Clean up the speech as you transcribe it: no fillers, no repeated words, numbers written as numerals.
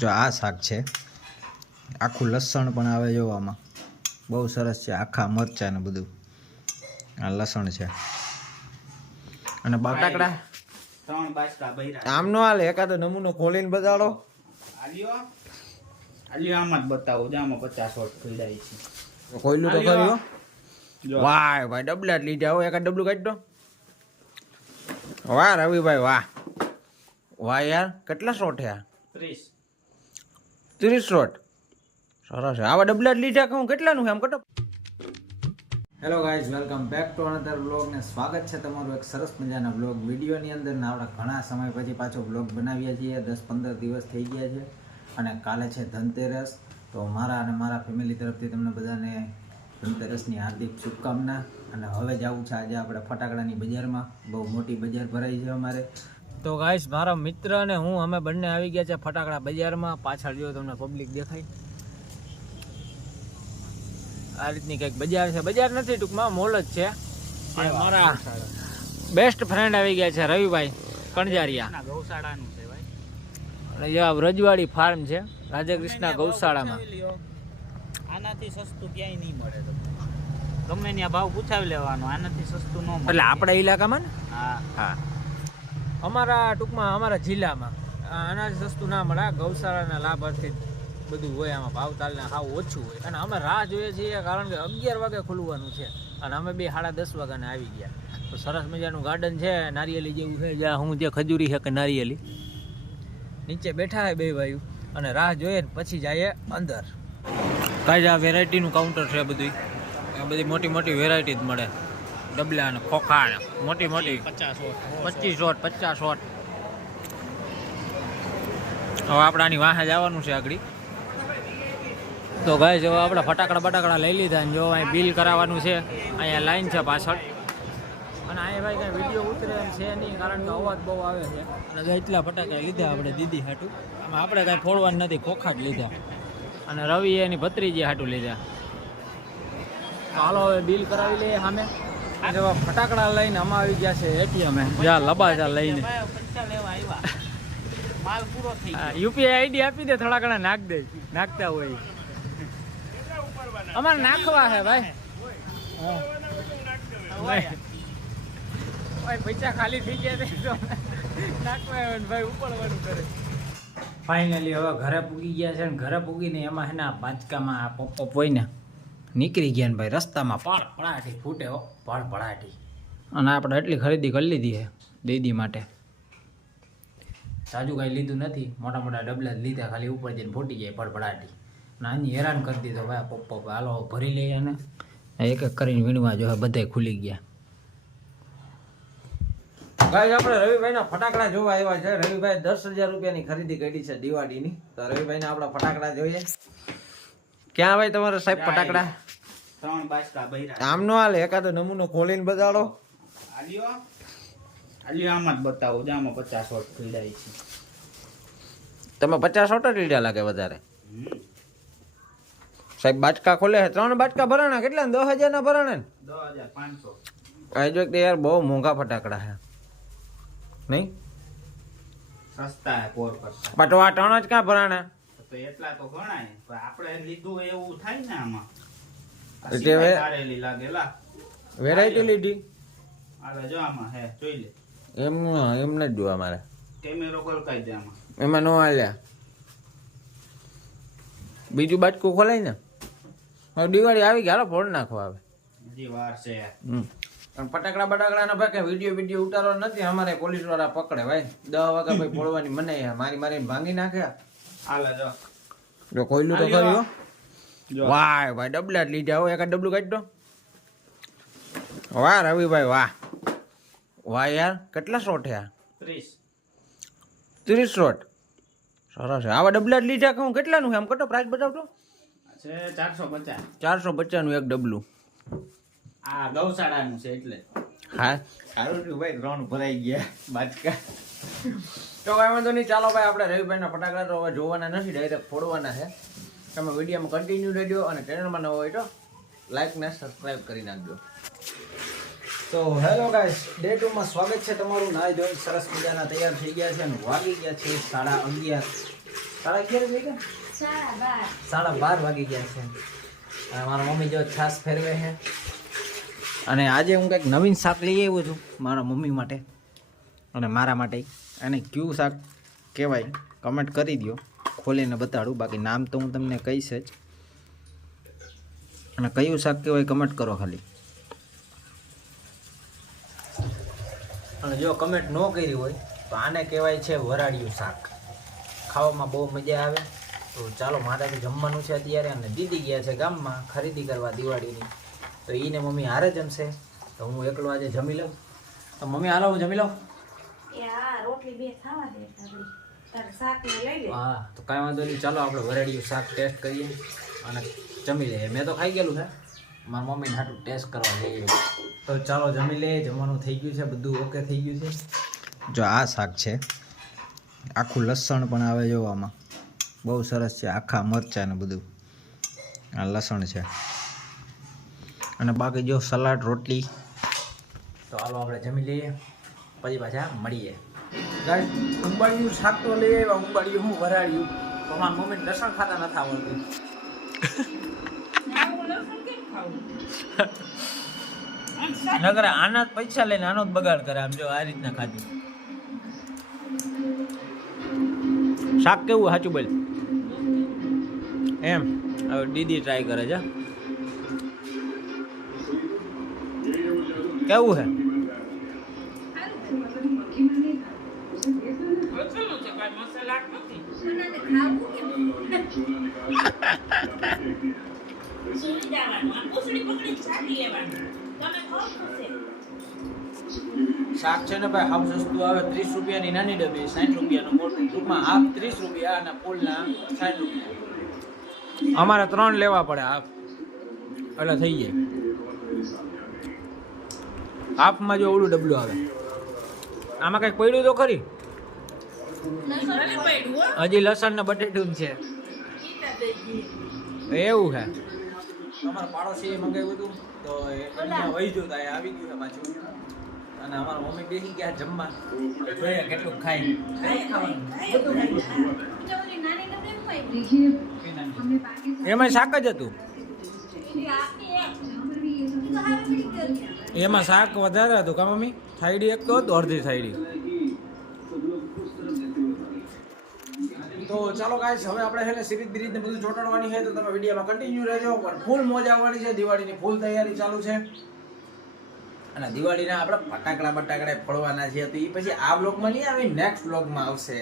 જો આ શાક છે, આખું લસણ પણ આવે જોવામાં, બહુ સરસ છે. આખા મરચાં ને બધું આ લસણ છે. અને બટાકડા આમ નો હાલે, એકાદો નમૂનો ખોલીને બતાડો. આમ જ બતાવો, જામાં 50 વોટ થઈ જાય છે. કોયલું તો કર્યો. વાહ ભાઈ, ડબલા જ લીધા હો. એકાદ ડબલું કાઢી દો. વાહ રવિભાઈ વાહ વાહ યાર, કેટલા શોટ છે? 30 શોટ. સરસ છે. આવા ડબલા જ લીધા કહું, કેટલાનું છે આમ કટો. Hello guys, welcome back to another vlog ને સ્વાગત છે તમારું એક સરસ મજાના વ્લોગ વિડીયોની અંદર. ને આપણે ઘણા સમય પછી પાછો વ્લોગ બનાવીએ છીએ. 10-15 દિવસ થઈ ગયા છે અને કાલે છે ધનતેરસ. તો મારા અને મારા ફેમિલી તરફથી તમને બધાને ધનતેરસની હાર્દિક શુભકામના. અને હવે જવું છે આજે આપણે ફટાકડાની બજારમાં. બહુ મોટી બજાર ભરાઈ છે અમારે. તો ગાઈઝ, મારા મિત્ર અને હું અમે બંને આવી ગયા છે ફટાકડા બજારમાં. પાછળ જો તમને પબ્લિક દેખાય, આ રીતની કંઈક બજાર છે. બજાર નથી, ટૂંકમાં મોલ જ છે. મારા બેસ્ટ ફ્રેન્ડ આવી ગયા છે રવિભાઈ કણજારિયા. ગૌશાળાનું છે ભાઈ. અને રજવાડી ફાર્મ છે રાધાકૃષ્ણ ગૌશાળામાં. આનાથી સસ્તું ક્યાંય નહીં મળે તમને. ગમે ત્યાં ભાવ પૂછાવી લેવાનો, આનાથી સસ્તું ન મળે. એટલે આપણા ઇલાકામાં ને? હા હા, અમારા ટૂંકમાં અમારા જિલ્લામાં આનાથી સસ્તું ના મળે. ગૌશાળાના લાભાર્થી બધું હોય આમાં, ભાવતાલને સાવ ઓછું હોય. અને અમે રાહ જોઈએ છીએ કારણ કે 11 વાગે ખુલવાનું છે અને અમે બે 10:30 વાગ્યાને આવી ગયા. તો સરસ મજાનું ગાર્ડન છે, નારિયેલી જેવું છે. જ્યાં હું જે ખજૂરી છે કે નારિયેલી, નીચે બેઠા છે બે ભાઈઓ અને રાહ જોઈએ ને પછી જઈએ અંદર. કાંઈ આ વેરાયટીનું કાઉન્ટર છે બધું. આ બધી મોટી મોટી વેરાયટી જ મળે. ડબલા ને ખોખા ને મોટી મોટી 25 શોટ 50 શોટ. હવે આપણે આની વાહે જવાનું છે આગળ. તો ગાઈસ, હવે આપણે ફટાકડા લઈ લીધા ને જો અહીં બિલ કરાવવાનું છે. અહીંયા લાઈન છે પાછળ. અને અહીંયા ભાઈ કાંઈ વિડીયો ઉતરે એમ છે નહીં કારણ કે અવાજ બહુ આવે છે. અને એટલા ફટાકડા લીધા આપણે દીદી હાટું. આમાં આપણે કાંઈ ફોડવાનું નથી, ખોખા જ લીધા. અને રવિ એની ભત્રીજી હાટું લીધા. ચાલો હવે બિલ કરાવી લઈએ સામે. જેવા ફટાકડા લઈને અમે આવી ગયા છે એટીએમ જ્યાં લબાજા લઈને. માલ પૂરો થઈ ગયો. યુપીઆઈ આઈડી આપી દે, થોડા ઘણા નાખ દે. નાખતા હોય અમારે નાખવા છે ભાઈ. પૈસા ખાલી થઈ ગયા નાખવા ભાઈ ઉપડવાનું કરે. ફાઇનલી હવે ઘરે પૂગી ગયા છે ને ઘરે પૂગીને એમાં છે ને બાચકામાં આ પોપ હોય ને નીકળી ગયા ને ભાઈ રસ્તામાં પળાટી ફૂટે હો, પળાટી. અને આપણે એટલી ખરીદી કરી લીધી છે દીદી માટે. સાજુ કાંઈ લીધું નથી, મોટા મોટા ડબલા જ લીધા, ખાલી ઉપર જઈને ફૂટી જાય પળાટી. અને આની હેરાન કરી દીધો ભાઈ પપ્પા. હાલો ભરી લઈએ અને એક એક કરીને વીણવા જો બધાય ખુલી ગયા. ગાઈસ, આપણે રવિભાઈના ફટાકડા જોવા આવ્યા છે. રવિભાઈ 10,000 રૂપિયાની ખરીદી કરી છે દિવાળીની. તો રવિભાઈને આપણા ફટાકડા જોઈએ. ક્યાં ભાઈ તમારા સાહેબ ફટાકડા? 3 બાચકા બૈરા. આમ નો હાલે, એકાદો નમૂનો ખોલીને બતાડો. આલ્યો આમ જ બતાવો, જામાં 50 વોટ થઈ જાય છે. તમે 50 શોટ જ લીધા લાગે વધારે. સાહેબ બાચકા ખોલે છે. 3 બાચકા ભરાણા કેટલા? 10,000 ના ભરાણા ને? 10,500. આ જો યાર બહુ મોંઘા ફટાકડા છે નહીં? સસ્તા હે પોર કરતા. પણ તો આ 3 જ ક્યાં ભરાણા? તો એટલા તો ગણાય, પણ આપણે લીધું એવું થાય ને આમાં. એટલે હવે તારેલી લાગેલા વેરાયટી લીધી. આલે જો આમાં હે, જોઈ લે. એમ જ જોવા મારે. કેમેરો ગલકાઈ દે આમાં. એમાં નો હાલ્યા. બીજું બાચકું ખોલાય ને. હવે દિવાળી આવી ગયા, ફોડ નાખવા આવે. હજી વાર છે. પણ ફટાકડા ના ભાઈ વિડીયો ઉતારવા નથી. અમારે પોલીસ વાળા પકડે ભાઈ. 10 વાગ્યા ભાઈ ફોડવાની મનાઈ. મારીને ભાંગી નાખે. આલે જો કોયલું તો કર્યો. વાહ ભાઈ, ડબલા જ લીધા હો. એકાદ ડબલું કાઢી દો. વાહ રવિભાઈ વાહ વાહ યાર, કેટલા શોટ છે? 30 શોટ. સરસ છે. આવા ડબલા જ લીધા કહું, કેટલાનું છે આમ કટો પ્રાઇસ બતાવતો? છે 450. 450 નું એક ડબલું. આ ગૌશાળાનું છે એટલે. હા સારું થયું ભાઈ, 3 ભરાઈ ગયા બાચકા. તો કાંઈ વાંધો નહીં, ચાલો ભાઈ આપણે રવિભાઈના ફટાકડા તો હવે જોવાના નથી, ડાયરેક્ટ ફોડવાના છે. તમે વિડીયોમાં કન્ટિન્યુ રહેજો અને ચેનલમાં ન હોય તો લાઈક ને સબસ્ક્રાઈબ કરી નાખજો. તો હેલો ગાઈસ, ડે 2 માં સ્વાગત છે તમારું. નાઈ ધોઈને સરસ મજાના તૈયાર થઈ ગયા છે અને વાગી ગયા છે 11:30. 11:30 વાગ્યા? 12:30 વાગી ગયા છે. અને મારા મમ્મી જો છાશ ફેરવે છે. અને આજે હું કંઈક નવીન શાક લઈ આવ્યો છું મારા મમ્મી માટે અને મારા માટે. અને કયું શાક કહેવાય કમેન્ટ કરી દો, ખોલીને બતાડું. બાકી નામ તો હું તમને કહીશ જ. અને કયું શાક કહેવાય કમેન્ટ કરો ખાલી. અને જો કમેન્ટ ન કરી હોય તો આને કહેવાય છે વરાળિયું શાક. ખાવામાં બહુ મજા આવે. તો ચાલો, મારે તો જમવાનું છે અત્યારે. અને દીદી ગયા છે ગામમાં ખરીદી કરવા દિવાળીની. તો એને મમ્મી હારે જમશે. તો હું એકલો આજે જમી લઉં. તો મમ્મી હાલો હું જમી લઉં. હા, તો કાંઈ વાંધો નહીં. ચાલો આપણે વરાળિયું શાક ટેસ્ટ કરીએ અને જમી લઈએ. મેં તો ખાઈ ગયેલું છે, મારા મમ્મીને હાટું ટેસ્ટ કરવા જઈએ. તો ચાલો જમી લઈએ. જમવાનું થઈ ગયું છે, બધું ઓકે થઈ ગયું છે. જો આ શાક છે, આખું લસણ પણ આવે જો આમાં, બહુ સરસ છે. આખા મરચાં ને બધું આ લસણ છે. અને બાકી જો સલાડ રોટલી. તો હાલો આપણે જમી લઈએ, પછી પાછા મળીએ. ગાઈસ, ઉંબાડિયું શાક તો લઈ આવ્યા. ઉંબાડિયું હું વરાળ્યું તો મારા મમ્મીને લસણ ખાતા નથી આવડતું. નગર આના જ પૈસા લઈને આનો જ બગાડ કરે. આમ જો આ રીતના ખાધી. શાક કેવું સાચું બોલ એમ. હવે દીદી ટ્રાય કરે છે. કેવું છે? શાક છે ને ભાઈ હાવ સસ્તું આવે. 30 રૂપિયાની નાની ડબ્બી, 60 રૂપિયાનું મોટું. ટૂંકમાં હાફ 30 રૂપિયા અને ફૂલના 60 રૂપિયા. અમારે 3 લેવા પડે હાફ, એટલે થઈ જાય. હાફમાં જો ઓલું ડબલું આવે. આમાં કંઈક પડ્યું તો ખરી? હજી લસણ ને બટેટું છે. એવું છે. અમારા પાડોશીએ મંગાવ્યું હતું તો વહી ગયું, આવી ગયું છે પાછું. અને અમારા મમ્મી બેસી ગયા જમવા. જોઈએ કેટલું ખાય. એમાં શાક જ હતું. એમાં શાક વધારે હતું કા મમ્મી? સાઈડી એક તો હતું, અડધી સાઈડી. તો ચાલો ગાઈસ, હવે આપણે છે ને સિરીઝ બીરીઝ ને બધું ચોટાડવાની છે. તો તમે વિડીયોમાં કન્ટિન્યુ રહેજો. પણ ફૂલ મોજ આવવાની છે. દિવાળીની ફૂલ તૈયારી ચાલુ છે. અને દિવાળીના આપણે ફટાકડા ફોડવાના છે. તો એ પછી આ બ્લોગમાં નહીં આવે, નેક્સ્ટ બ્લોગમાં આવશે.